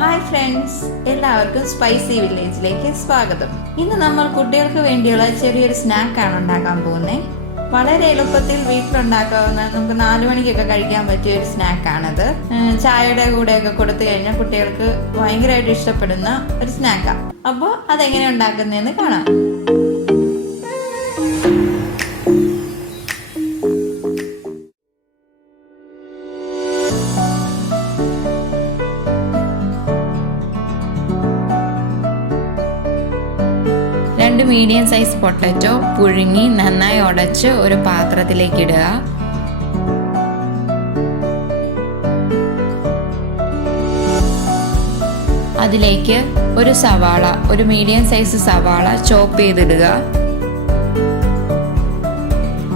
Hi friends, എല്ലാവർക്കും spicy വില്ലേജിലേക്ക് സ്വാഗതം. ഇന്ന് നമ്മൾ കുട്ടികൾക്ക് വേണ്ടിയുള്ള ചെറിയൊരു സ്നാക്കാണ് ഉണ്ടാക്കാൻ പോകുന്നത്. വളരെ എളുപ്പത്തിൽ വീട്ടിലുണ്ടാക്കാവുന്ന, നമുക്ക് 4 മണിക്കൊക്കെ കഴിക്കാൻ പറ്റിയ ഒരു സ്നാക്കാണത്. ചായയുടെ കൂടെയൊക്കെ കൊടുത്തു കഴിഞ്ഞാൽ കുട്ടികൾക്ക് ഭയങ്കരമായിട്ട് ഇഷ്ടപ്പെടുന്ന ഒരു സ്നാക്കാണ്. അപ്പോൾ അതെങ്ങനെ ഉണ്ടാക്കുന്നതെന്ന് കാണാം. രണ്ട് മീഡിയം സൈസ് പൊട്ടറ്റോ പുഴുങ്ങി നന്നായി ഉടച്ച് ഒരു പാത്രത്തിലേക്ക് ഇടുക. അതിലേക്ക് ഒരു സവാള, ഒരു മീഡിയം സൈസ് സവാള ചോപ്പ് ചെയ്തിടുക.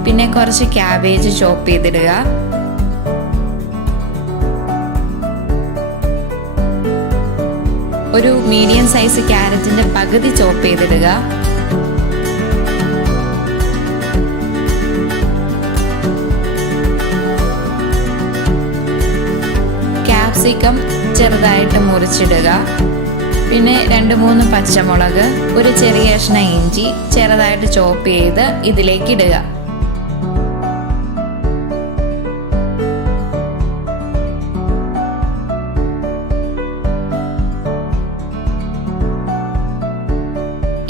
പിന്നെ കുറച്ച് ക്യാബേജ് ചോപ്പ് ചെയ്തിടുക. ഒരു മീഡിയം സൈസ് ക്യാരറ്റിന്റെ പകുതി ചോപ്പ് ചെയ്തിടുക. ക്യാപ്സിക്കം ചെറുതായിട്ട് മുറിച്ചിടുക. പിന്നെ 2-3 പച്ചമുളക്, ഒരു ചെറിയ കഷ്ണം ഇഞ്ചി ചെറുതായിട്ട് ചോപ്പ് ചെയ്ത് ഇതിലേക്ക് ഇടുക.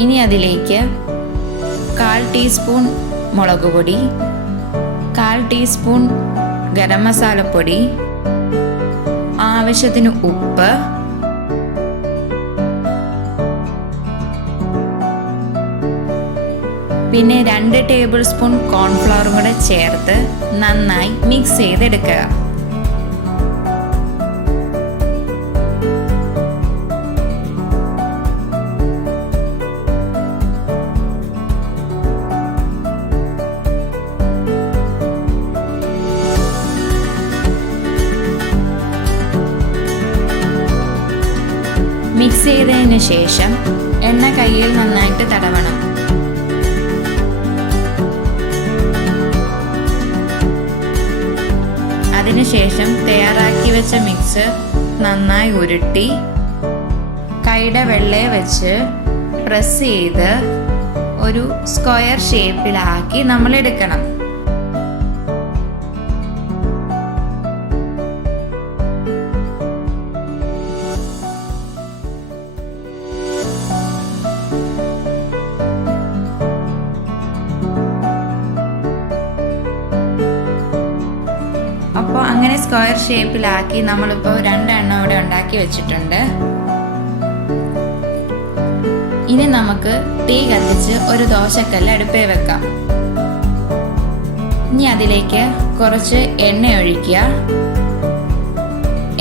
ഇനി അതിലേക്ക് 1/4 ടീസ്പൂൺ മുളക് പൊടി, 1/4 ടീസ്പൂൺ ഗരം മസാലപ്പൊടി, ആവശ്യത്തിന് ഉപ്പ്, പിന്നെ 2 ടേബിൾ സ്പൂൺ കോൺഫ്ലവറും കൂടെ ചേർത്ത് നന്നായി മിക്സ് ചെയ്തെടുക്കുക. മിക്സ് ചെയ്തതിന് ശേഷം എണ്ണ കയ്യിൽ നന്നായിട്ട് തടവണം. അതിനുശേഷം തയ്യാറാക്കി വെച്ച മിക്സ് നന്നായി ഉരുട്ടി കൈയുടെ വെള്ളയെ വെച്ച് പ്രസ് ചെയ്ത് ഒരു സ്ക്വയർ ഷേപ്പിലാക്കി നമ്മൾ എടുക്കണം. അപ്പോൾ അങ്ങനെ സ്ക്വയർ ഷേപ്പിലാക്കി നമ്മളിപ്പോൾ 2 എണ്ണം ഇവിടെ ഉണ്ടാക്കി വെച്ചിട്ടുണ്ട്. ഇനി നമുക്ക് തീ കത്തിച്ച് ഒരു ദോശക്കല്ല് അടുപ്പേ വെക്കാം. ഇനി അതിലേക്ക് കുറച്ച് എണ്ണ ഒഴിക്കുക.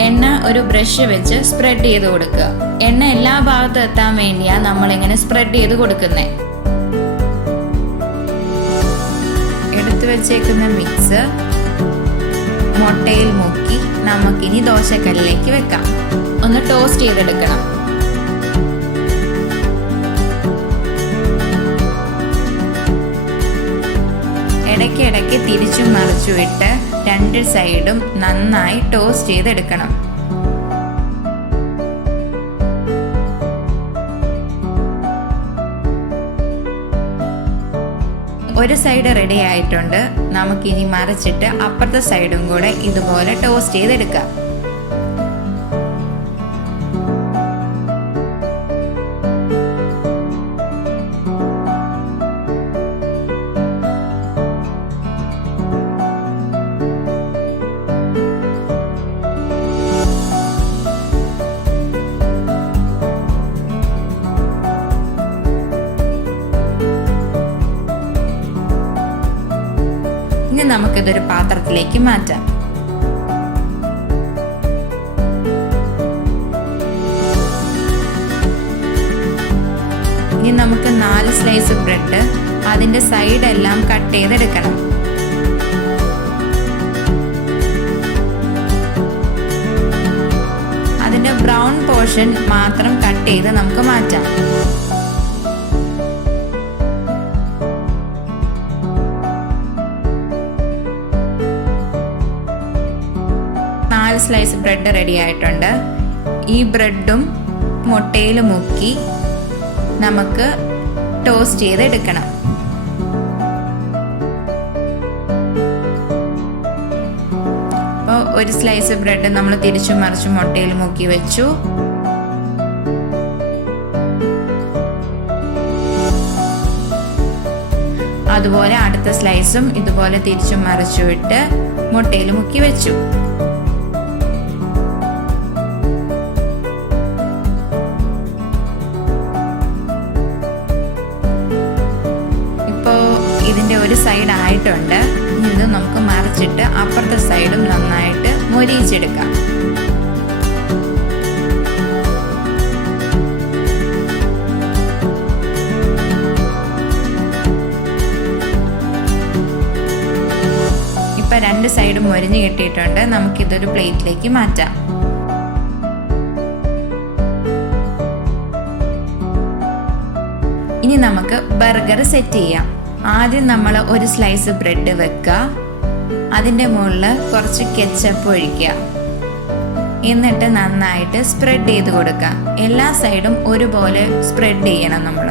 എണ്ണ ഒരു ബ്രഷ് വെച്ച് സ്പ്രെഡ് ചെയ്ത് കൊടുക്കുക. എണ്ണ എല്ലാ ഭാഗത്തും എത്താൻ വേണ്ടിയാണ് നമ്മളിങ്ങനെ സ്പ്രെഡ് ചെയ്ത് കൊടുക്കുന്നത്. എടുത്തു വെച്ചേക്കുന്ന മിക്സ് മുട്ടയിൽ മുക്കി നമുക്കിനി ദോശക്കല്ലിലേക്ക് വെക്കാം. ഒന്ന് ടോസ്റ്റ് ചെയ്തെടുക്കണം. ഇടയ്ക്കിടയ്ക്ക് തിരിച്ചും മറിച്ചും ഇട്ട് 2 സൈഡും നന്നായി ടോസ്റ്റ് ചെയ്തെടുക്കണം. ഒരു സൈഡ് റെഡി ആയിട്ടുണ്ട്. നമുക്കിനി മറിച്ചിട്ട് അപ്പുറത്തെ സൈഡും കൂടെ ഇതുപോലെ ടോസ്റ്റ് ചെയ്തെടുക്കാം. ഇനി നമുക്കിതൊരു പാത്രത്തിലേക്ക് മാറ്റാം. ഇനി നമുക്ക് 4 സ്ലൈസ് ബ്രെഡ് അതിന്റെ സൈഡെല്ലാം കട്ട് ചെയ്തെടുക്കണം. അതിന്റെ ബ്രൗൺ പോർഷൻ മാത്രം കട്ട് ചെയ്ത് നമുക്ക് മാറ്റാം. സ്ലൈസ് ബ്രെഡ് റെഡി ആയിട്ടുണ്ട്. ഈ ബ്രെഡും മുട്ടയിൽ മുക്കി നമുക്ക് ടോസ്റ്റ് ചെയ്തെടുക്കണം. അപ്പോൾ ഒരു സ്ലൈസ് ബ്രെഡ് നമ്മൾ തിരിച്ചും മറിച്ചും മുട്ടയിൽ മുക്കി വെച്ചു. അതുപോലെ അടുത്ത സ്ലൈസും ഇതുപോലെ തിരിച്ചും മറിച്ചു വിട്ട് മുട്ടയിൽ മുക്കി വെച്ചു. ഇപ്പോൾ ഇതിൻ്റെ ഒരു സൈഡ് ആയിട്ടുണ്ട്. ഇത് നമുക്ക് മറിച്ചിട്ട് അപ്പുറത്തെ സൈഡും നന്നായിട്ട് മൊരിയിച്ചെടുക്കാം. ഇപ്പം രണ്ട് സൈഡും മൊരിഞ്ഞ് കിട്ടിയിട്ടുണ്ട്. നമുക്കിതൊരു പ്ലേറ്റിലേക്ക് മാറ്റാം. ഇനി നമുക്ക് ബർഗർ സെറ്റ് ചെയ്യാം. ആദ്യം നമ്മൾ ഒരു സ്ലൈസ് ബ്രെഡ് വെക്കുക. അതിൻ്റെ മുകളിൽ കുറച്ച് കെച്ചപ്പ് ഒഴിക്കുക. എന്നിട്ട് നന്നായിട്ട് സ്പ്രെഡ് ചെയ്ത് കൊടുക്കുക. എല്ലാ സൈഡും ഒരുപോലെ സ്പ്രെഡ് ചെയ്യണം നമ്മൾ.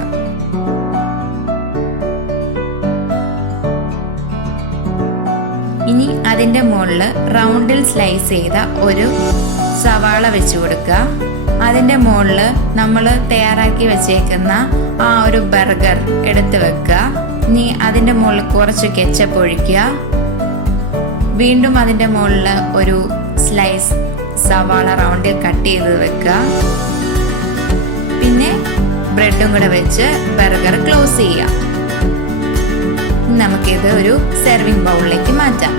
ഇനി അതിൻ്റെ മുകളിൽ റൗണ്ടിൽ സ്ലൈസ് ചെയ്ത ഒരു സവാള വെച്ച് കൊടുക്കുക. അതിൻ്റെ മുകളിൽ നമ്മൾ തയ്യാറാക്കി വെച്ചേക്കുന്ന ആ ഒരു ബർഗർ എടുത്ത് വെക്കുക. ഇനി അതിൻ്റെ മുകളിൽ കുറച്ച് കെച്ചപ്പ് ഒഴിക്കുക. വീണ്ടും അതിൻ്റെ മുകളിൽ ഒരു സ്ലൈസ് സവാള റൗണ്ടിൽ കട്ട് ചെയ്ത് വെക്കുക. പിന്നെ ബ്രെഡും കൂടെ വെച്ച് ബർഗർ ക്ലോസ് ചെയ്യാം. നമുക്കിത് ഒരു സെർവിങ് ബൗളിലേക്ക് മാറ്റാം.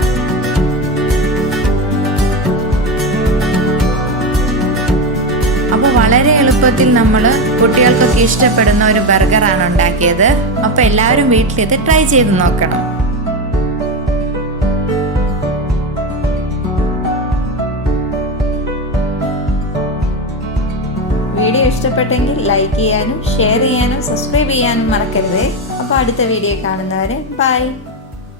അപ്പോൾ വളരെ എളുപ്പത്തിൽ നമ്മൾ കുട്ടികൾക്കൊക്കെ ഇഷ്ടപ്പെടുന്ന ഒരു ബർഗറാണ് ഉണ്ടാക്കിയത്. അപ്പോൾ എല്ലാവരും വീട്ടിലിത് ട്രൈ ചെയ്ത് നോക്കണം. വീഡിയോ ഇഷ്ടപ്പെട്ടെങ്കിൽ ലൈക്ക് ചെയ്യാനും ഷെയർ ചെയ്യാനും സബ്സ്ക്രൈബ് ചെയ്യാനും മറക്കരുത്. അപ്പോൾ അടുത്ത വീഡിയോ കാണുന്നവരെ ബൈ.